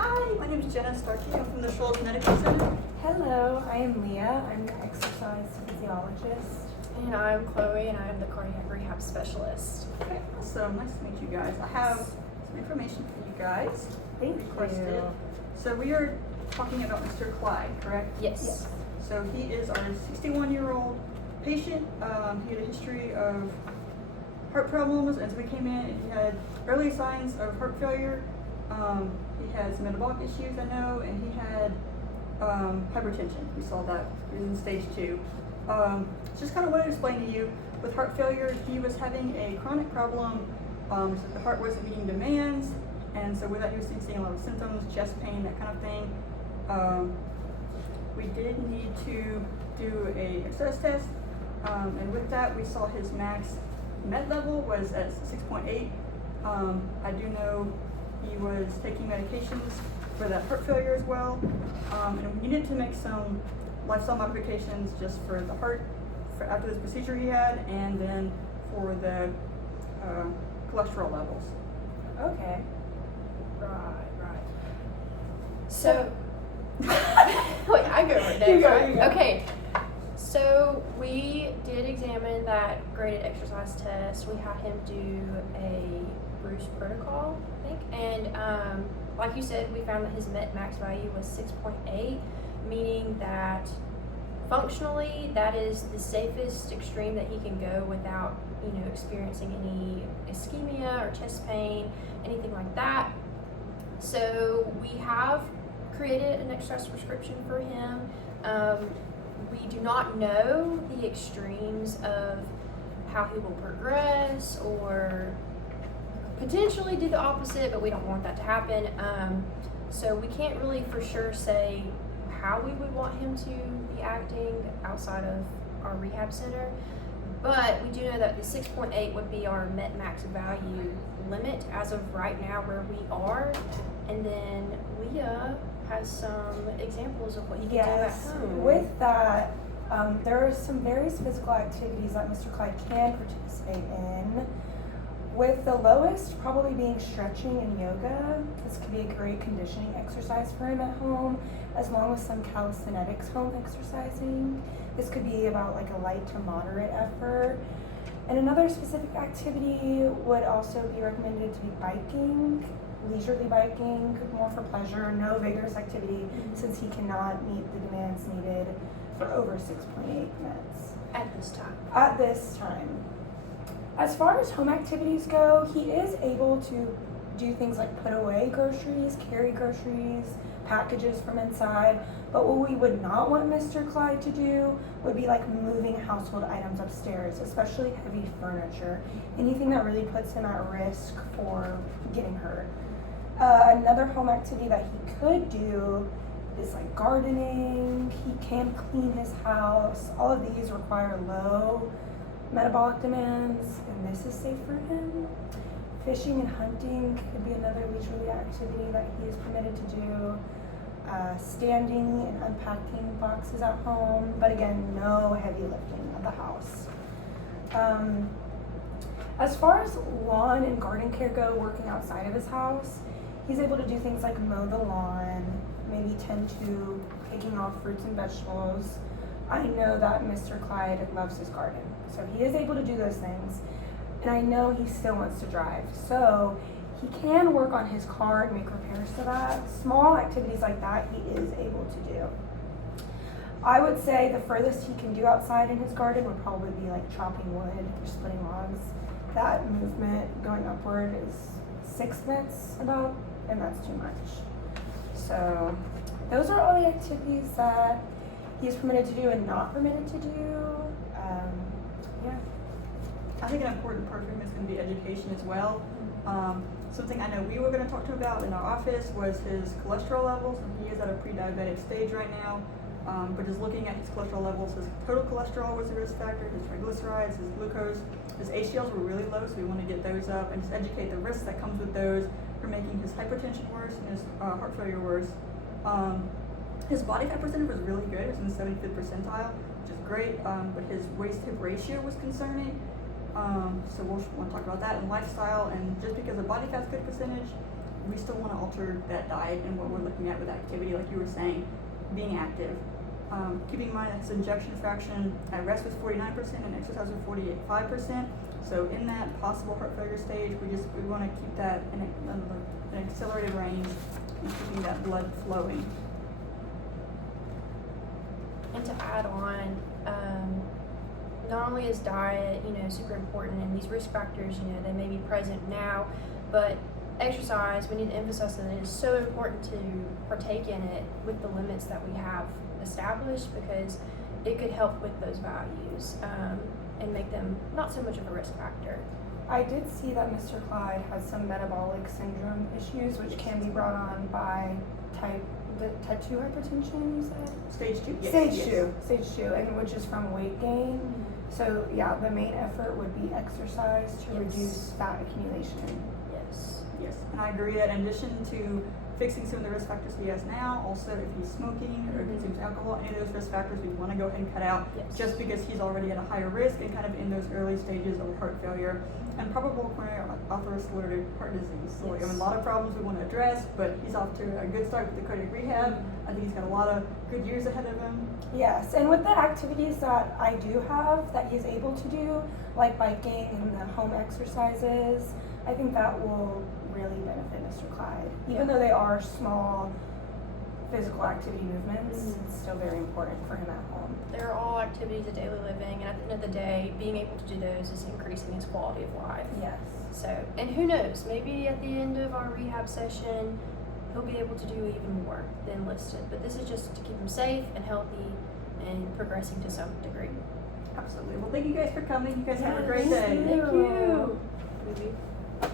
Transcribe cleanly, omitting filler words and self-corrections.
Hi, my name is Jenna Starkey. I'm from the Shoals Medical Center. Hello, I am Leah. I'm an exercise physiologist. And I'm Chloe, and I'm the cardiac rehab specialist. Okay, so nice to meet you guys. I have some information for you guys. Thank Requested. you. So we are talking about Mr. Clyde, correct? Yes. So he is our 61-year-old patient. He had a history of heart problems, and so we came in and he had early signs of heart failure. He had some metabolic issues, I know, and he had hypertension. We saw that he was in stage 2. Just kind of wanted to explain to you, with heart failure, he was having a chronic problem. So the heart wasn't meeting demands, and so with that, he was seeing a lot of symptoms, chest pain, that kind of thing. We did need to do a exercise test, and with that, we saw his max MET level was at 6.8. I do know he was taking medications for that heart failure as well, and we needed to make some lifestyle modifications just for the heart after this procedure he had, and then for the cholesterol levels. Okay. Right. So, wait, I go right next. You go. Okay. So we did examine that graded exercise test. We had him do a Bruce protocol, I think, and like you said, we found that his MET max value was 6.8, meaning that functionally that is the safest extreme that he can go without, experiencing any ischemia or chest pain, anything like that. So we have created an exercise prescription for him. We do not know the extremes of how he will progress or potentially do the opposite, but we don't want that to happen. So we can't really for sure say how we would want him to be acting outside of our rehab center. But we do know that the 6.8 would be our MET max value limit as of right now where we are. And then Leah has some examples of what you can do at home. With that, there are some various physical activities that Mr. Clyde can participate in. With the lowest probably being stretching and yoga. This could be a great conditioning exercise for him at home, as long as some calisthenics home exercising. This could be about like a light to moderate effort. And another specific activity would also be recommended to be biking, leisurely biking, more for pleasure, no vigorous activity, since he cannot meet the demands needed for over 6.8 minutes. At this time. At this time. As far as home activities go, he is able to do things like put away groceries, carry groceries, packages from inside, but what we would not want Mr. Clyde to do would be like moving household items upstairs, especially heavy furniture, anything that really puts him at risk for getting hurt. Another home activity that he could do is like gardening. He can clean his house. All of these require low metabolic demands, and this is safe for him. Fishing and hunting could be another leisurely activity that he is permitted to do. Standing and unpacking boxes at home, but again, no heavy lifting of the house. As far as lawn and garden care go, working outside of his house, he's able to do things like mow the lawn, maybe tend to picking off fruits and vegetables. I know that Mr. Clyde loves his garden, so he is able to do those things. And I know he still wants to drive, so he can work on his car and make repairs to that. Small activities like that he is able to do. I would say the furthest he can do outside in his garden would probably be like chopping wood or splitting logs. That movement going upward is 6 minutes about, and that's too much. So those are all the activities that he is permitted to do and not permitted to do. I think an important part for him is going to be education as well. Something I know we were going to talk to him about in our office was his cholesterol levels, and he is at a pre-diabetic stage right now. But just looking at his cholesterol levels, his total cholesterol was a risk factor, his triglycerides, his glucose, his HDLs were really low, so we want to get those up and just educate the risk that comes with those for making his hypertension worse and his heart failure worse. His body fat percentage was really good, it was in the 75th percentile, which is great, but his waist-hip ratio was concerning. So we'll want to talk about that and lifestyle, and just because the body fat's good percentage we still want to alter that diet and what we're looking at with activity, like you were saying, being active. Keeping in mind that his injection fraction at rest was 49% and exercise was 45%. So in that possible heart failure stage, we want to keep that in an accelerated range and keeping that blood flowing. And to add on, not only is diet, super important, and these risk factors, they may be present now, but exercise, we need to emphasize that it is so important to partake in it with the limits that we have established, because it could help with those values and make them not so much of a risk factor. I did see that Mr. Clyde has some metabolic syndrome issues, which can be brought on by type 2 hypertension, you said? Stage 2. Yes, Stage 2, and which is from weight gain. So yeah, the main effort would be exercise to reduce fat accumulation. Yes, and I agree that in addition to fixing some of the risk factors he has now, also if he's smoking or consumes alcohol, any of those risk factors we want to go ahead and cut out just because he's already at a higher risk and kind of in those early stages of heart failure and probable coronary atherosclerotic heart disease. So a lot of problems we want to address, but he's off to a good start with the cardiac rehab. I think he's got a lot of good years ahead of him. Yes, and with the activities that I do have that he's able to do, like biking and the home exercises, I think that will really benefit Mr. Clyde. Even though they are small physical activity movements, it's still very important for him at home. They're all activities of daily living, and at the end of the day, being able to do those is increasing his quality of life. Yes. So, and who knows, maybe at the end of our rehab session, he'll be able to do even more than listed. But this is just to keep him safe and healthy and progressing to some degree. Absolutely. Well, thank you guys for coming. You guys have a great day. Thank you.